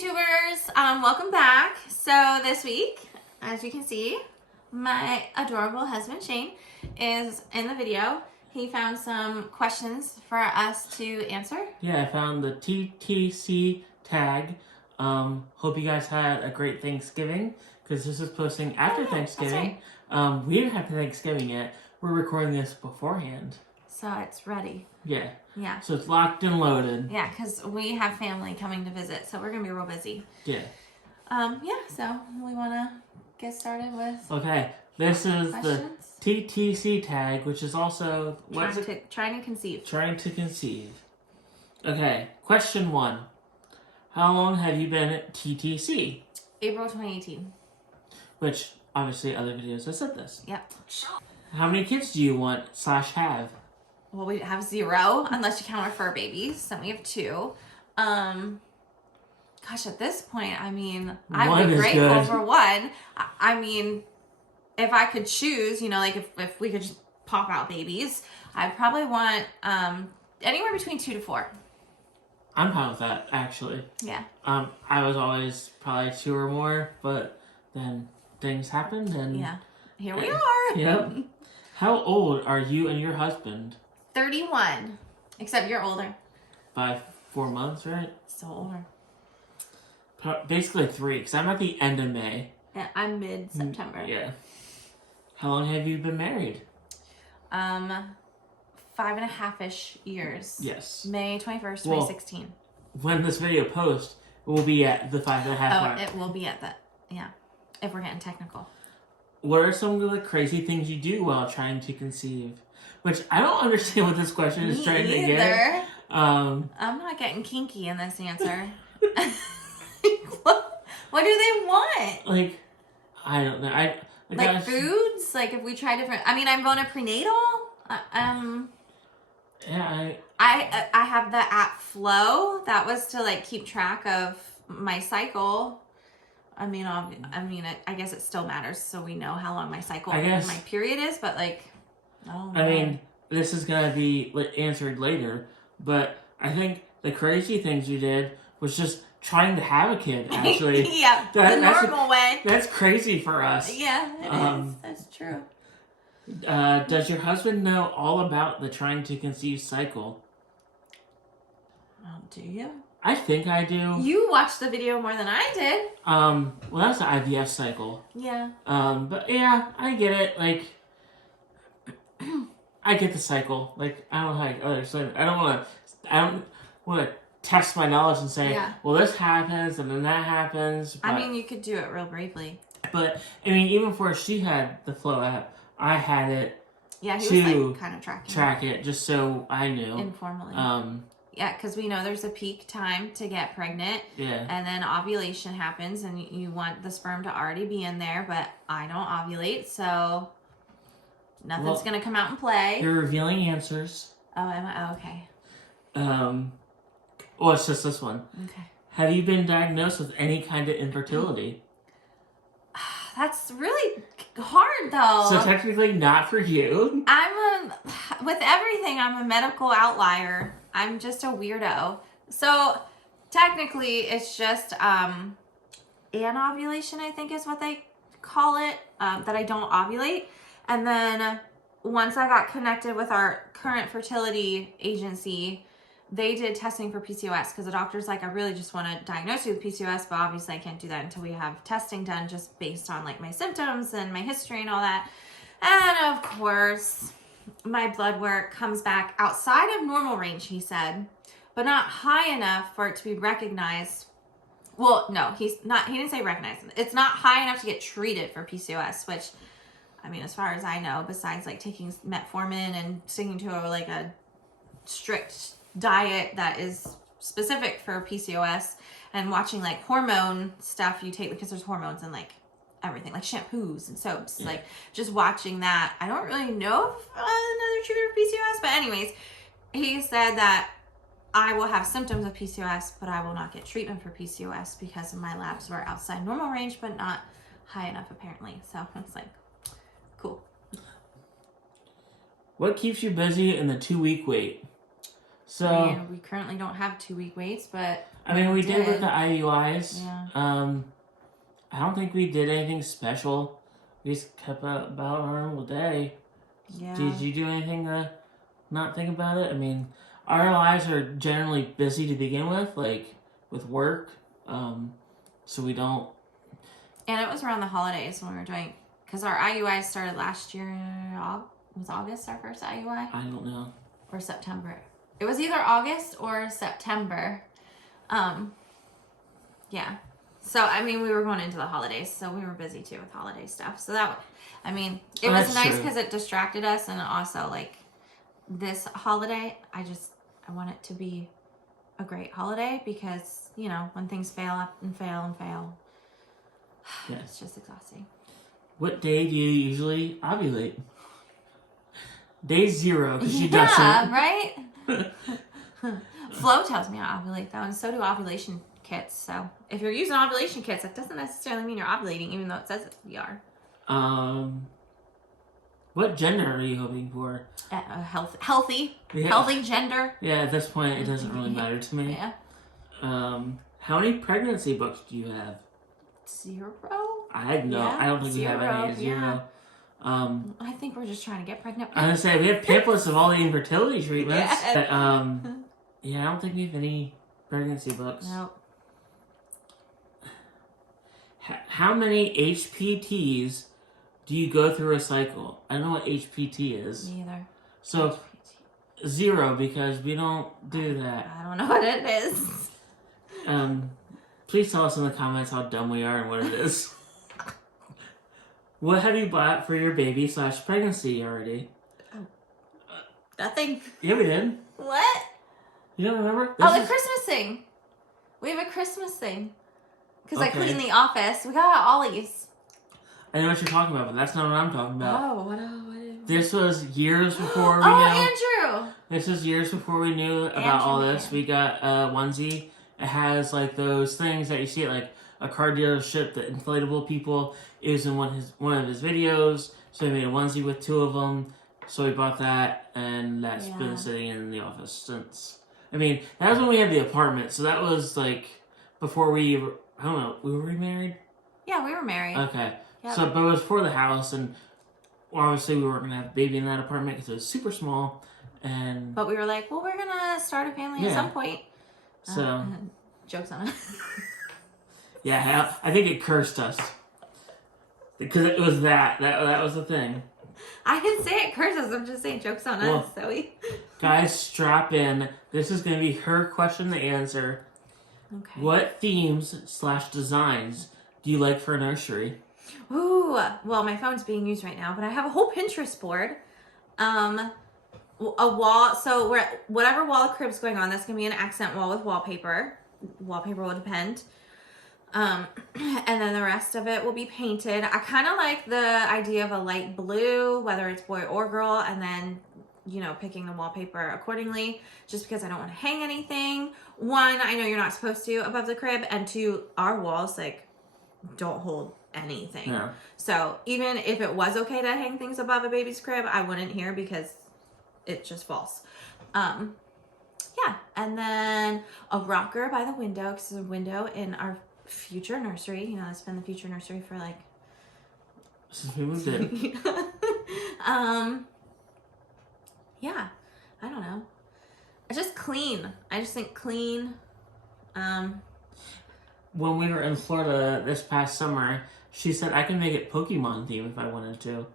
YouTubers, welcome back. So this week, as you can see, my adorable husband Shane is in the video. He found some questions for us to answer. Yeah, I found the TTC Tag. Hope you guys had a great Thanksgiving, because this is posting after Thanksgiving. Right. We didn't have Thanksgiving yet. We're recording this beforehand. So it's ready. Yeah. Yeah. So it's locked and loaded. Yeah, because we have family coming to visit, so we're going to be real busy. Yeah. So we want to get started with Okay, this is questions? the TTC Tag, which is also... Trying to conceive. Trying to conceive. Okay, question 1. How long have you been at TTC? April 2018. Which, obviously, other videos have said this. Yep. How many kids do you want / have? Well, we have 0, unless you count our fur babies. So we have 2. Gosh, at this point, I mean, I'd be grateful for 1. I mean, if I could choose, like if we could just pop out babies, I'd probably want anywhere between 2 to 4. I'm fine with that, actually. Yeah. I was always probably 2 or more, but then things happened and... Yeah. Here we are. Yep. How old are you and your husband? 31. Except you're older. By 4 months, right? Still older. Basically 3, because I'm at the end of May. Yeah, I'm mid-September. Yeah. How long have you been married? 5.5-ish years. Yes. May 21st, 2016. When this video posts, it will be at the 5.5 mark. It will be at that. Yeah. If we're getting technical. What are some of the crazy things you do while trying to conceive? Which I don't understand what this question is trying to get. I'm not getting kinky in this answer. What do they want? Like, I don't know. Like foods? Like if we try different... I mean, I'm going to prenatal. Yeah, I have the app Flow. That was to like keep track of my cycle. I guess it still matters, so we know how long my my period is, but like, I mean, this is gonna be answered later, but I think the crazy things you did was just trying to have a kid, actually. Yeah, the normal way. That's crazy for us. Yeah, it is. That's true. Does your husband know all about the trying to conceive cycle? Do you? I think I do. You watched the video more than I did. Well, that's the IVF cycle. Yeah. But yeah, I get it. Like, I get the cycle. Like, I don't know how to understand it. I don't want to test my knowledge and say, well, this happens and then that happens. But, I mean, you could do it real briefly. But, I mean, even before she had the Flow app, I had it. Yeah, he was like kind of track it just so I knew. Informally. Yeah, because we know there's a peak time to get pregnant. Yeah. And then ovulation happens and you want the sperm to already be in there, but I don't ovulate, so nothing's going to come out and play. You're revealing answers. Oh, am I? Oh, okay. Well, it's just this one. Okay. Have you been diagnosed with any kind of infertility? That's really hard, though. So technically not for you. With everything, I'm a medical outlier. I'm just a weirdo. So technically, it's just anovulation, I think is what they call it, that I don't ovulate. And then once I got connected with our current fertility agency, they did testing for PCOS because the doctor's like, I really just want to diagnose you with PCOS, but obviously I can't do that until we have testing done just based on like my symptoms and my history and all that. And of course, my blood work comes back outside of normal range, he said, but not high enough for it to be recognized. Well, no, he didn't say recognized. It's not high enough to get treated for PCOS, which, I mean, as far as I know, besides like taking metformin and sticking to a strict diet that is specific for PCOS and watching like hormone stuff you take, because there's hormones in like everything, like shampoos and soaps, like just watching that. I don't really know of another treatment for PCOS, but anyways, he said that I will have symptoms of PCOS, but I will not get treatment for PCOS because my labs were outside normal range, but not high enough apparently. So it's like, cool. What keeps you busy in the 2-week wait? So I mean, we currently don't have 2-week waits, but I mean, we did with the IUIs. Yeah. I don't think we did anything special. We just kept about our normal day. Yeah. Did you do anything to not think about it? I mean, our lives are generally busy to begin with, like with work. So we don't. And it was around the holidays when we were doing, because our IUI started last year. Was August our first IUI? I don't know. Or September. It was either August or September. Yeah. So, I mean, we were going into the holidays, so we were busy too with holiday stuff. So that, I mean, it was That's nice true. because it distracted us, and also, like, this holiday, I want it to be a great holiday because, you know, when things fail up and fail and fail, it's just exhausting. What day do you usually ovulate? Day 0, because she doesn't. Yeah, right? Flo tells me I ovulate, though, and so do ovulation kits. So if you're using ovulation kits, that doesn't necessarily mean you're ovulating, even though it says we are. What gender are you hoping for? Healthy. Yeah. Healthy gender. Yeah, at this point, it doesn't really matter to me. Yeah. How many pregnancy books do you have? 0. I don't think we have any. 0. Yeah. I think we're just trying to get pregnant. I was gonna say we have pamphlets of all the infertility treatments. Yeah. But, yeah, I don't think we have any pregnancy books. No. How many HPTs do you go through a cycle? I don't know what HPT is. Me either. So 0 because we don't do that. I don't know what it is. Please tell us in the comments how dumb we are and what it is. What have you bought for your baby/pregnancy already? Nothing. Yeah, we did. What? You don't remember? The Christmas thing. We have a Christmas thing. Because I Okay. cleaned the office. We got Ollie's. I know what you're talking about, but that's not what I'm talking about. Oh, what? This was years before we Andrew! This is years before we knew about all this. We got a onesie. It has like those things that you see at like a car dealership, the inflatable people. It was in one of his videos. So he made a onesie with 2 of them. So we bought that, and that's been sitting in the office since. I mean, that was when we had the apartment. So that was like before we, I don't know, we were remarried? Yeah, we were married. Okay. Yep. So, but it was for the house, and obviously we weren't going to have a baby in that apartment because it was super small. But we were like, well, we're going to start a family at some point. So. Joke's on us. Yeah, I think it cursed us. Because it was that was the thing. I didn't say it curses. I'm just saying joke's on us. So guys, strap in. This is going to be her question to answer. Okay. What themes/designs do you like for a nursery? Ooh, well, my phone's being used right now, but I have a whole Pinterest board. A wall, so whatever wall the crib's going on, that's going to be an accent wall with wallpaper. Wallpaper will depend. And then the rest of it will be painted. I kind of like the idea of a light blue, whether it's boy or girl, and then, you know, picking the wallpaper accordingly, just because I don't want to hang anything. 1, I know you're not supposed to above the crib, and 2, our walls, like, don't hold anything. Yeah. So even if it was okay to hang things above a baby's crib, I wouldn't here because it just falls. Yeah, and then a rocker by the window, because there's a window in our future nursery. You know, it's been the future nursery for like... Since we moved in. Yeah, I don't know. Just clean. I just think clean. When we were in Florida this past summer, she said I can make it Pokemon theme if I wanted to.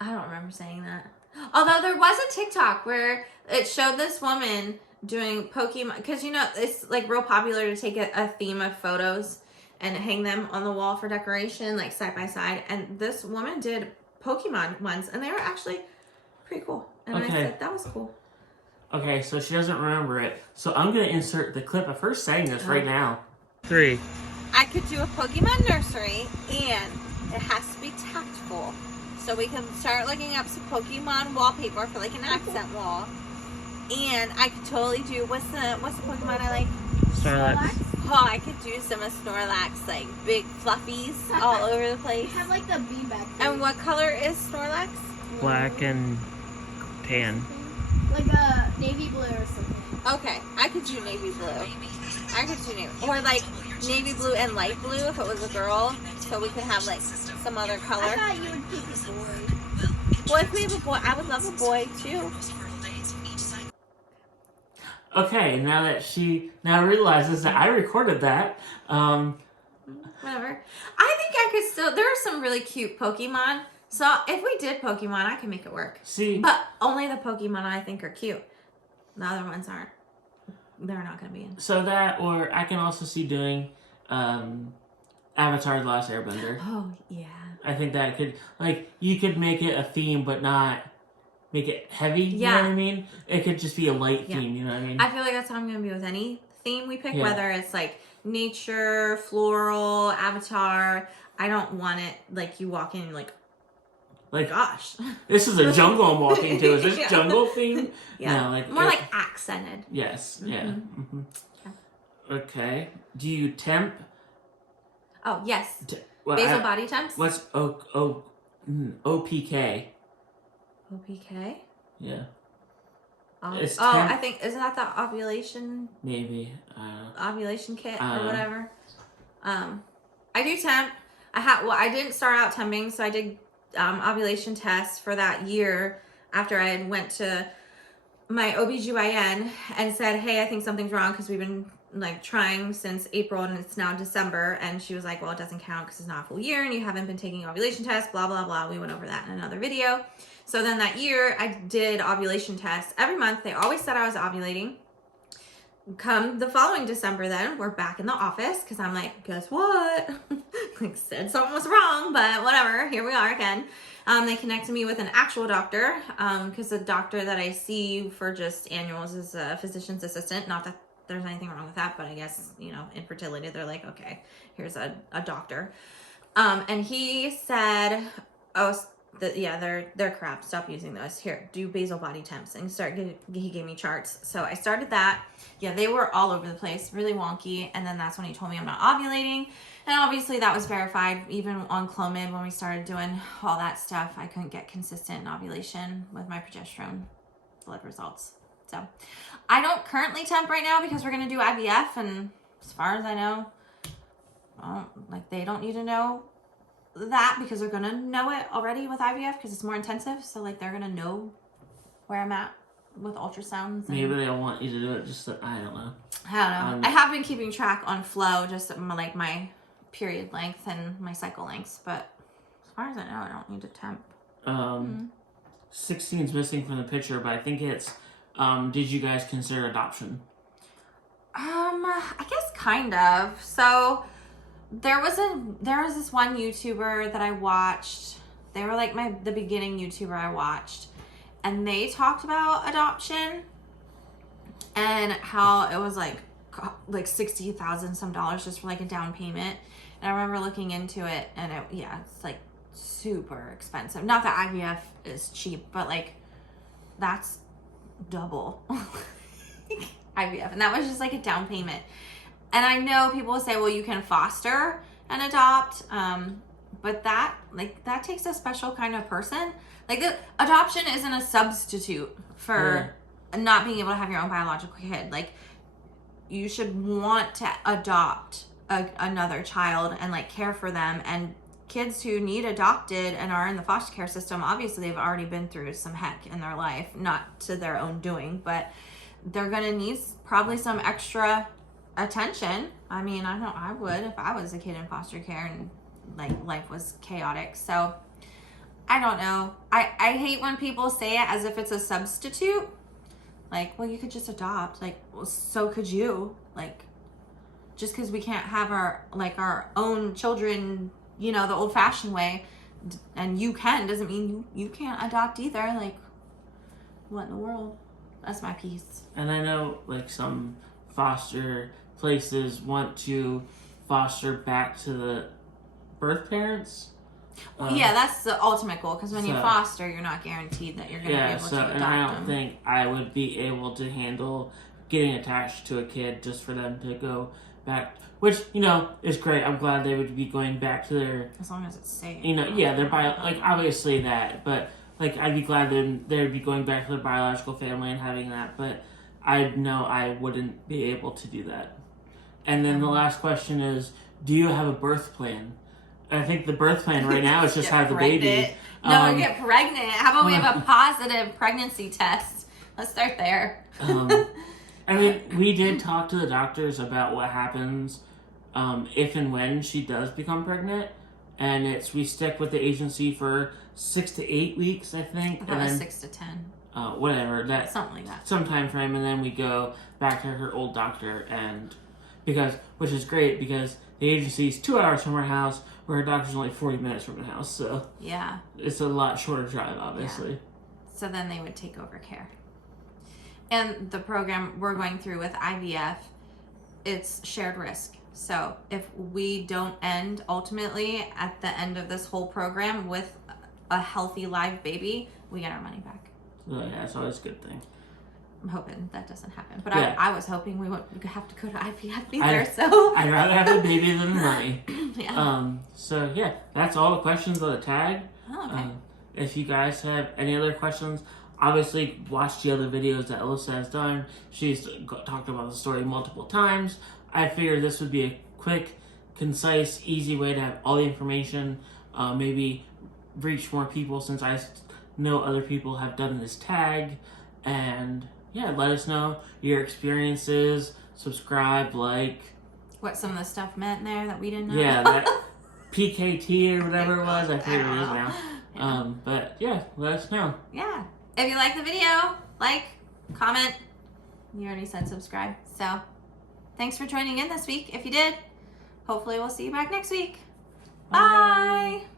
I don't remember saying that. Although there was a TikTok where it showed this woman doing Pokemon, because you know it's like real popular to take a theme of photos and hang them on the wall for decoration, like side by side. And this woman did Pokemon ones, and they were actually pretty cool. And I said that was cool. Okay, so she doesn't remember it. So I'm gonna insert the clip of her saying this right now. 3. I could do a Pokemon nursery, and it has to be tactful. So we can start looking up some Pokemon wallpaper for like an accent wall. And I could totally do, what's the Pokemon I like? Snorlax. Oh, I could do some of Snorlax, like big fluffies all over the place. Have like the bee back there. And what color is Snorlax? Black and tan. Like a Navy blue or something. Okay, I could do navy blue. I could do navy, or like navy blue and light blue if it was a girl, so we could have like some other color. I thought you would pick a boy. Well, if we have a boy, I would love a boy too. Okay, now that she realizes that I recorded that, Whatever. I think I could still. There are some really cute Pokemon. So if we did Pokemon, I can make it work. see, But only the Pokemon I think are cute. The other ones aren't. They're not going to be in. so that, or I can also see doing Avatar: The Last Airbender. Oh, yeah. I think that could, like, you could make it a theme, but not make it heavy, you Yeah. know what I mean? It could just be a light Yeah. theme, you know what I mean? I feel like that's how I'm going to be with any theme we pick, Yeah. whether it's like nature, floral, Avatar. I don't want it like you walk in and like, like, gosh. this is a jungle I'm walking to. Is this Yeah. jungle theme? Yeah. No, like, More like accented. yes, yeah. Mm-hmm. Okay. Do you temp? Oh, yes. Well, Basal body temps? What's OPK? OPK? Yeah, Oh, It's oh temp- I think, isn't that the ovulation ovulation kit or whatever? I do temp. I didn't start out temping, so I did ovulation tests for that year after I had went to my OBGYN and said, hey, I think something's wrong because we've been like trying since April and it's now December. And she was like, well, it doesn't count because it's not a full year and you haven't been taking ovulation tests, blah, blah, blah. We went over that in another video. So then that year I did ovulation tests every month. They always said I was ovulating. Come the following December then, we're back in the office because I'm like, guess what? Like said something was wrong, but whatever, here we are again. They connected me with an actual doctor because the doctor that I see for just annuals is a physician's assistant. Not that there's anything wrong with that, but I guess, you know, infertility, they're like, okay, here's a doctor. And he said, they're crap. Stop using those. Here, do basal body temps. And he gave me charts. So I started that. Yeah, they were all over the place, really wonky. And then that's when he told me I'm not ovulating. And obviously that was verified. Even on Clomid, when we started doing all that stuff, I couldn't get consistent ovulation with my progesterone blood results. So I don't currently temp right now because we're going to do IVF. And as far as I know, they don't need to know that because they're gonna know it already with IVF because it's more intensive. So like they're gonna know where I'm at with ultrasounds. Maybe they don't want you to do it. Just I don't know. I don't know. I have been keeping track on flow, just like my period length and my cycle lengths. But as far as I know, I don't need to temp. 16's missing from the picture, but I think it's. Did you guys consider adoption? I guess kind of. So. There was this one YouTuber that I watched. They were like the beginning YouTuber I watched. And they talked about adoption and how it was like $60,000 some dollars just for like a down payment. And I remember looking into it and it's like super expensive. Not that IVF is cheap, but like that's double IVF. And that was just like a down payment. And I know people will say, well, you can foster and adopt, but that takes a special kind of person. Like the adoption isn't a substitute for not being able to have your own biological kid. Like you should want to adopt another child and like care for them. And kids who need adopted and are in the foster care system, obviously they've already been through some heck in their life, not to their own doing, but they're gonna need probably some extra attention. I mean, I would if I was a kid in foster care and like life was chaotic. So I don't know. I hate when people say it as if it's a substitute. Like, well, you could just adopt. Like, well, so could you. Like, just because we can't have our own children, you know, the old-fashioned way, and you can, doesn't mean you can't adopt either. Like, what in the world? That's my piece. And I know, like, some foster places want to foster back to the birth parents. Yeah, that's the ultimate goal, because when you foster, you're not guaranteed that you're going to be able to adopt them. And I don't think I would be able to handle getting attached to a kid just for them to go back, which, you know, is great. I'm glad they would be going back to their... As long as it's safe. You know, yeah, they're obviously that, but like, I'd be glad they'd be going back to their biological family and having that, but I know I wouldn't be able to do that. And then the last question is, do you have a birth plan? I think the birth plan right now is just have the baby. No, get pregnant. How about we have a positive pregnancy test? Let's start there. I mean, we did talk to the doctors about what happens if and when she does become pregnant. And we stick with the agency for 6 to 8 weeks, I think. I thought it was 6 to 10. Whatever. Something like that. Some time frame, and then we go back to her old doctor, which is great because the agency is 2 hours from her house, where her doctor's only 40 minutes from her house. So yeah, it's a lot shorter drive, obviously. Yeah. So then they would take over care. And the program we're going through with IVF, it's shared risk. So if we don't end ultimately at the end of this whole program with a healthy live baby, we get our money back. So yeah, it's always a good thing. I'm hoping that doesn't happen. But yeah. I was hoping we wouldn't have to go to IVF either. I'd rather have the baby than the money. Yeah. So yeah, that's all the questions on the tag. Oh, okay. If you guys have any other questions, obviously watch the other videos that Alyssa has done. She's talked about the story multiple times. I figured this would be a quick, concise, easy way to have all the information, maybe reach more people, since I know other people have done this tag. And yeah, let us know your experiences, subscribe, like. What some of the stuff meant there that we didn't know. Yeah, that PKT or whatever it was, I forget what it is now. Yeah. But yeah, let us know. Yeah. If you like the video, like, comment. You already said subscribe. So thanks for joining in this week. If you did, hopefully we'll see you back next week. Bye.